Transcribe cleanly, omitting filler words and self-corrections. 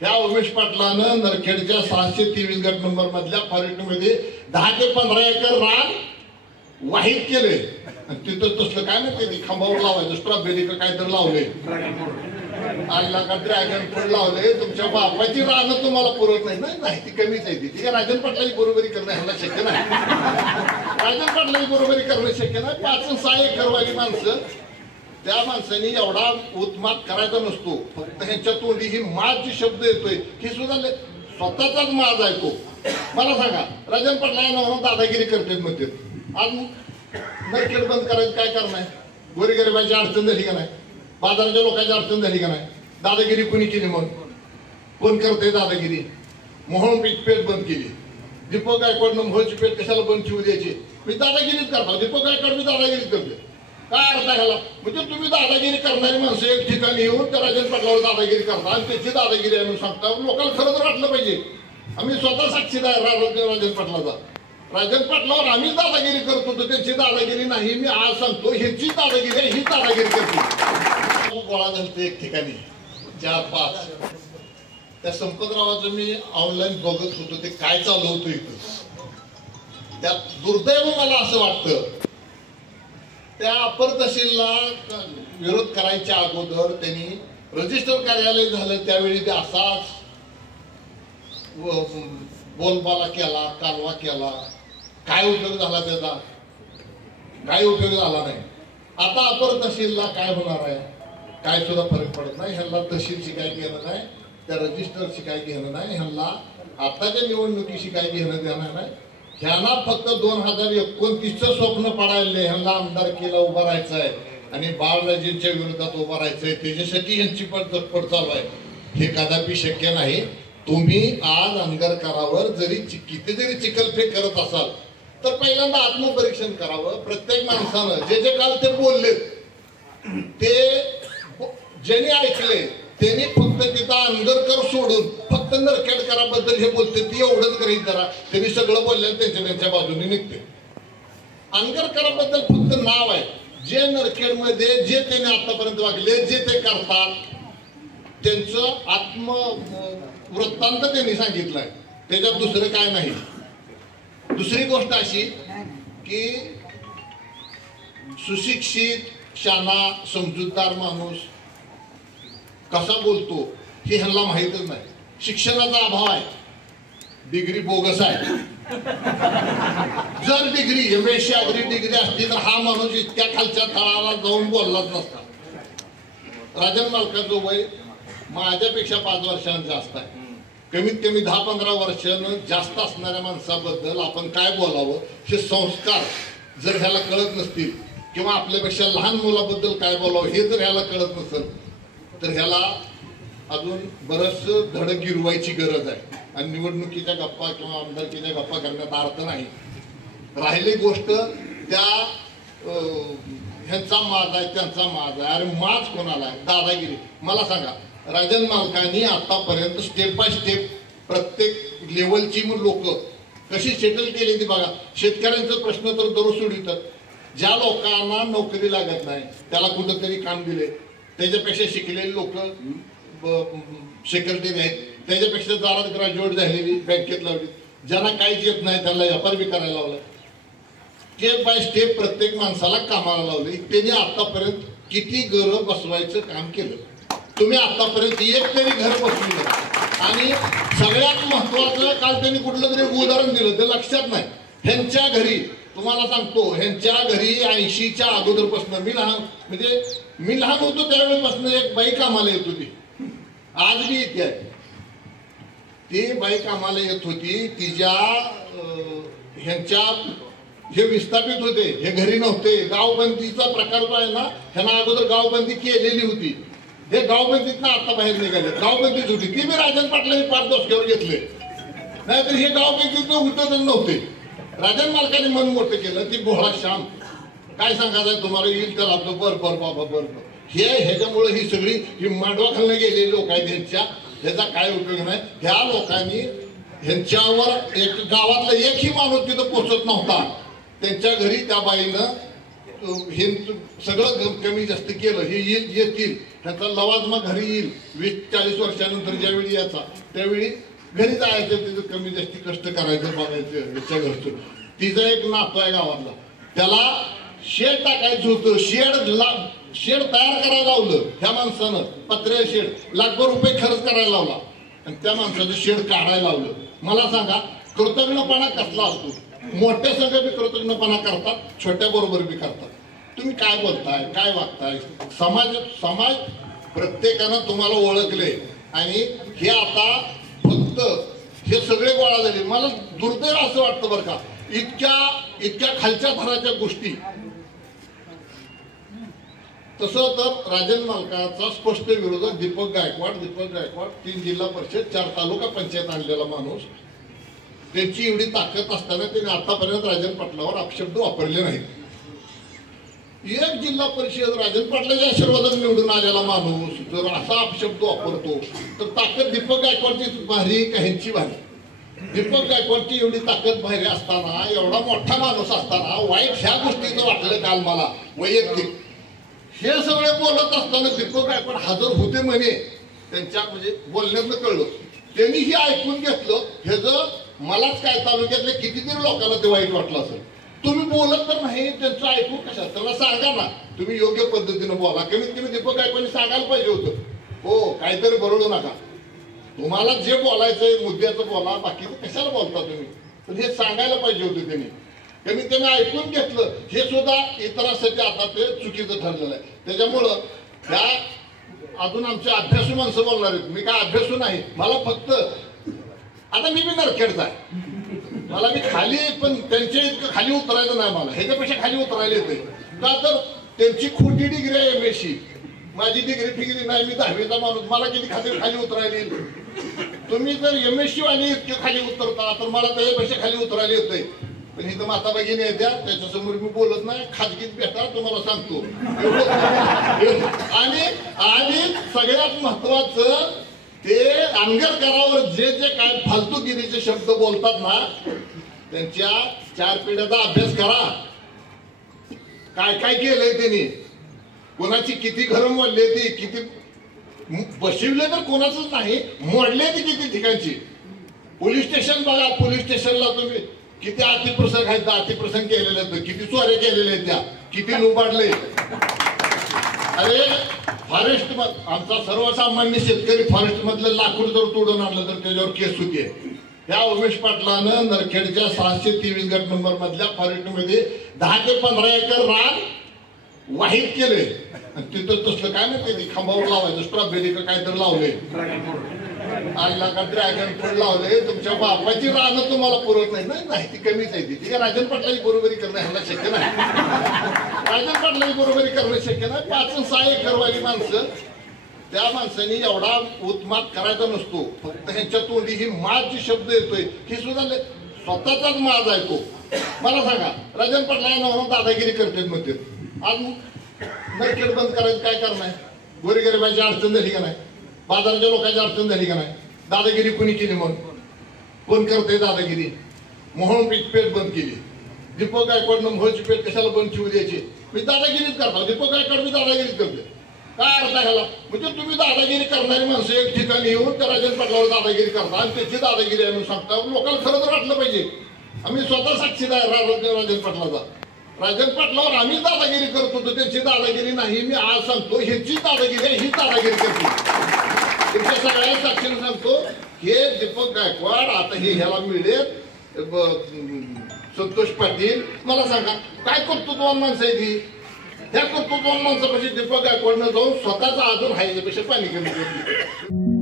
ह्या उमेश पाटलानं नरखेडच्या 623 गट नंबर मधल्या फॉरेस्टमध्ये 10 ते 15 एकर रान वाहित केले आणि तिथं तसलं काय नाही ते खांबावर लावायचं स्ट्रॉबेरी का काहीतरी लावले आला का ड्रॅगन फ्रूट लावले. तुमच्या बापाची रानं तुम्हाला पुरत नाही ती कमीच आहे ती. काय राजन पाटलाची बरोबरी करणं ह्याला शक्य नाही. राजन पाटलाची बरोबरी करणं शक्य नाही. 5-6 एकरवाली माणसं त्या माणसाने एवढा उत्मात करायचा नसतो. फक्त ह्यांच्या तोंडी ही माज जी शब्द येतोय ही सुद्धा स्वतःचाच माज आहे तो. मला सांगा राजन पाटला म्हणून दादागिरी करतात म्हणते. आज नरखेड बंद करायचं काय कारण आहे? गोरगरिबाची अडचण झाली का नाही? बाजाराच्या लोकांची अडचण झाली का नाही? दादागिरी कोणी केली? मग कोण करते दादागिरी? मोहन पेठ बंद केली. दीपक गायकवाड मोहनची पेठ कशाला बंद ठेवू द्यायची? मी दादागिरीच करतो. दीपक गायकवाड मी दादागिरीच करते. काय अर्थ ह्याला? म्हणजे तुम्ही दादागिरी करणारी माणसं एक ठिकाणी येऊन त्या राजन पाटलावर दादागिरी करता आणि त्याची दादागिरी आहे म्हणून सांगता. लोकांना खरं तर वाटलं पाहिजे आम्ही स्वतः साक्षीदार राजन पाटलाचा. राजन पाटलावर आम्ही दादागिरी करत होतो, त्यांची दादागिरी नाही. मी आज सांगतो ह्याची दादागिरी आहे, ही दादागिरी करतो. गोळा झालते एक ठिकाणी 4-5. त्या संपतरावाचं मी ऑनलाईन बघत होतो ते काय चालू होतं इथं. त्यात दुर्दैव मला असं वाटतं त्या अपर तहसीलला विरोध करायच्या अगोदर त्यांनी रजिस्टर कार्यालय झालं त्यावेळी ते असाच बोलबाला केला, कालवा केला. काय उपयोग झाला त्याचा? काही उपयोग झाला नाही. आता अपर तहसीलला काय होणार आहे? काय सुद्धा फरक पडत नाही. ह्यांना तहसील शिकाय घेणं नाही, त्या रजिस्टर शिकाय घेणं नाही. ह्यांना आताच्या निवडणुकीशी काय घेणं देणार नाही. ह्यांना फक्त 2029चं स्वप्न पडायला ह्यांना आमदारकीला उभं राहायचं आहे आणि बाळराजेंच्या विरोधात उभं राहायचंय. त्याच्यासाठी यांची पण तत्पर चालू आहे. हे कदापि शक्य नाही. तुम्ही आज अंगरकरावर जरी किती जरी चिखलफेक करत असाल तर पहिल्यांदा आत्मपरीक्षण करावं. प्रत्येक माणसानं जे जे काल ते बोलले ते ज्यांनी ऐकले त्यांनी फक्त तिथं अंगरकर सोडून फक्त नरखेडकराबद्दल हे बोलते ती एवढंच गृहीत करा. त्यांनी सगळं बोलले त्यांच्या बाजूने निघते. अंगरकराबद्दल फक्त नाव आहे. जे नरखेडमध्ये जे त्यांनी आतापर्यंत वागले जे ते करतात त्यांचं आत्मवृत्तांत त्यांनी सांगितलंय. त्याच्यात दुसरं काय नाही. दुसरी गोष्ट अशी की सुशिक्षित शाना समजूतदार माणूस कसा बोलतो हे ह्यांना माहितच नाही. शिक्षणाचा अभाव आहे. डिग्री बोगस आहे. जर डिग्री MSc अग्री डिग्री असती तर हा माणूस इतक्या खालच्या तळाला जाऊन बोललाच नसता. राजन मालकाचं वय माझ्यापेक्षा 5 वर्षांचं जास्त आहे. कमीत कमी 10-15 वर्षांनं जास्त असणाऱ्या माणसाबद्दल आपण काय बोलावं हे संस्कार जर ह्याला कळत नसतील किंवा आपल्यापेक्षा लहान मुलाबद्दल काय बोलावं हे जर ह्याला कळत नसेल तर ह्याला अजून बरंच धड गिरवायची गरज आहे. आणि निवडणुकीच्या गप्पा किंवा आमदारकीच्या गप्पा करण्यात अर्थ नाही. राहिली गोष्ट त्या ह्यांचा माज आहे त्यांचा माज आहे. अरे माज कोणाला आहे? दादागिरी. मला सांगा राजन मालकांनी आतापर्यंत स्टेप बाय स्टेप प्रत्येक लेवलची लोक कशी सेटल केली ती बघा. शेतकऱ्यांचा प्रश्न तर दररोज सोडवितात. ज्या लोकांना नोकरी लागत नाही त्याला कुठंतरी काम दिले. त्याच्यापेक्षा शिकलेले लोक सेक्रेटरी आहेत. त्याच्यापेक्षा जरा ग्रॅज्युएट झालेली बँकेत लावली. ज्यांना काहीच येत नाही त्यांना व्यापार बी करायला लावला. स्टेप बाय स्टेप प्रत्येक माणसाला कामाला लावले. त्यांनी आतापर्यंत किती घरं बसवायचं काम केलं. तुम्ही आतापर्यंत एक तरी घर बसवलं. आणि सगळ्यात महत्वाचं काल त्यांनी कुठलं तरी उदाहरण दिलं ते लक्षात नाही. ह्यांच्या घरी तुम्हाला सांगतो ह्यांच्या घरी 80च्या अगोदरपासून मी लहान होतो त्यावेळेपासून एक बाई कामाला येत होती. आज बी येते. ती बाई कामाला येत होती. तिच्या ह्यांच्या हे विस्थापित होते. हे घरी नव्हते. गावबंदीचा प्रकार जो आहे ना ह्यांना अगोदर गावबंदी केलेली होती. हे गावबंदीतनं आता बाहेर निघाले. गावबंदीच होती ती मी राजन पाटलांनी पार डोसक्यावर घेतले. नाहीतर हे गावबंदीतनं उठतच नव्हते. राजन मालकाने मन मोठं केलं. ती भोळा श्याम काय सांगायचं तुम्हाला येईल त्याला आपलं बर बाबा बर. हे ह्याच्यामुळे ही सगळी ही मांडवा खालनं गेलेली लोक आहेत त्यांच्या. ह्याचा काय उपयोग नाही. ह्या लोकांनी ह्यांच्यावर एक गावातला एकही माणूस तिथं पोचत नव्हता. त्यांच्या घरी त्या बाईनं हे सगळं कमी जास्त केलं हे येतील ह्याचा लवाजमा घरी येईल 20-40 वर्षानंतर ज्यावेळी याचा त्यावेळी घरी जायचं तिथं कमी जास्ती कष्ट करायचं बघायचं याच्या घरचं. तिचा एक नातू आहे गावातला त्याला शेड टाकायचं होतं. शेड तयार करायला लावलं ह्या माणसानं पत्र्या शेड लाखभर रुपये खर्च करायला लावला आणि त्या माणसाचं शेड काढायला लावलं. मला सांगा कृतज्ञपणा कसला असतो. मोठ्या संघ बी कृतज्ञपणा करतात छोट्या बरोबर बी करतात. तुम्ही काय बोलताय काय वागताय समाज प्रत्येकानं तुम्हाला ओळखले आणि हे आता फक्त हे सगळे गोळा झाले. मला दुर्दैव असं वाटतं बरं का इतक्या खालच्या थराच्या गोष्टी. तसं तर राजन मालकाचा स्पष्ट विरोध दीपक गायकवाड 3 जिल्हा परिषद 4 तालुका पंचायत आणलेला माणूस. त्यांची एवढी ताकद असताना त्यांनी आतापर्यंत राजन पाटलावर अपशब्द वापरले नाहीत. एक जिल्हा परिषद राजन पाटलाच्या आशीर्वादाने निवडून आलेला माणूस जर असा अपशब्द वापरतो तर ताकद दीपक गायकवाडची भारी का ह्यांची भारी. दीपक गायकवाडची एवढी ताकद भारी असताना एवढा मोठा माणूस असताना वाईट ह्या गोष्टीचं वाटलं काल मला वैयक्तिक. हे सगळे बोलत असताना दीपक गायकवाड हजर होते म्हणे त्यांच्या म्हणजे बोलण्यातनं कळलं. त्यांनी हे ऐकून घेतलं ह्याचं मलाच काय तालुक्यातल्या कितीतरी लोकांना ते वाईट वाटलं असेल. तुम्ही बोलत तर नाही त्यांचं ऐकून कशा त्यांना सांगा ना तुम्ही योग्य पद्धतीनं बोला. कमीत कमी दीपक गायकवाडने सांगायला पाहिजे होतं हो काहीतरी बरळू नका. तुम्हाला जे बोलायचंय मुद्द्याचं बोला बाकीचं कशाला बोलता तुम्ही. पण हे सांगायला पाहिजे होतं त्यांनी. कमीत कमी ऐकून घेतलं हे सुद्धा इतरांसाठी आता ते चुकीचं ठरलेलं आहे. त्याच्यामुळं त्या अजून आमचे अभ्यासू माणसं बोलणार आहेत. मी काय अभ्यासू नाही. मला फक्त आता मी नरखेडचा आहे. मला मी खाली पण त्यांच्या इतकं खाली उतरायचं नाही. मला ह्याच्यापेक्षा खाली उतरायला येते का तर त्यांची खोटी डिग्री आहे MSc. माझी डिग्री नाही. मी 10वीचा माणूस. मला किती खाली उतरायला येईल. तुम्ही जर MSc वाली इतके खाली उतरता तर मला त्याच्यापेक्षा खाली उतरायला येतंय. पण इथं माता भगिनी येत्या त्याच्यासमोर मी बोलत नाही. खाजगीत भेटा तुम्हाला सांगतो. आणि सगळ्यात महत्वाचं ते अंगरकरावर जे काय फालतूगिरीचे शब्द बोलतात ना त्यांच्या 4 पिढ्याचा अभ्यास करा. काय केलंय त्यांनी कोणाची किती घरं मोडले ती किती बसवले तर कोणाचंच नाही मोडले ती किती ठिकाणची. पोलीस स्टेशन बघा. पोलीस स्टेशनला तुम्ही किती अतिप्रसंग आहेत. अतिप्रसंग केलेले आहेत. किती चोऱ्या केलेल्या आहेत. त्या किती लुबाडले. अरे फॉरेस्ट आमचा सर्वसामान्य शेतकरी फॉरेस्ट मधलं लाकूड जर तोडून आणलं तर त्याच्यावर केस होते. ह्या उमेश पाटलानं नरखेडच्या 623 गट नंबर मधल्या फॉरेस्ट मध्ये 10 ते 15 एकर रान वाहित केले. तिथं तसलं काय नाही खांबावर लावायचं स्ट्रॉबेरी का काहीतरी लावले. आला का ड्रॅगन फ्रूट लावले. तुमच्या बापाची रानं तुम्हाला पुरत नाही ती कमीच आहे. ती राजन पाटलाची बरोबरी करणं ह्याला शक्य नाही. राजन पाटलाची बरोबरी करणं शक्य नाही. 5-6 एकरवाली माणसं त्या माणसांनी एवढा उत्मात करायचा नसतो. फक्त ह्यांच्या तोंडी ही माझ शब्द येतोय ही सुद्धा स्वतःचाच माज आहे तो. मला सांगा राजन पाटला नावानं दादागिरी करतात म्हणते. आज नरखेड बंद करायचं काय कारण आहे. गोरगरिबांची अडचण झाली का नाही. बाजाराच्या लोकांची अडचण झाली का नाही. दादागिरी कोणी केली मग कोण करते दादागिरी. मोहन पेठ बंद केली. दीपक गायकवाडनं मोहनची पेठ कशाला बंद ठेवू द्यायची. मी दादागिरीच करतो. दीपक गायकवाड मी दादागिरीच करते. काय अर्थ ह्याला म्हणजे तुम्ही दादागिरी करणारी माणसं एक ठिकाणी येऊन त्या राजन पाटलावर दादागिरी करता आणि त्याची दादागिरी आणून सांगता. लोकांना खरं तर वाटलं पाहिजे आम्ही स्वतः साक्षीदार राजन पाटलाचा. राजन पाटलावर आम्ही दादागिरी करत होतो त्यांची दादागिरी नाही. मी आज सांगतो ह्याची दादागिरी आहे. ही दादागिरी करते. तुमच्या सगळ्या साक्षीने सांगतो हे दीपक गायकवाड आता हे ह्याला मिळेल संतोष पाटील. मला सांगा काय कर्तृत्ववान माणसं आहे ती. ह्या कर्तृत्ववान माणसापाशी दीपक गायकवाडनं जाऊन स्वतःचा आदर हायच्यापेक्षा पाणी कमी करते.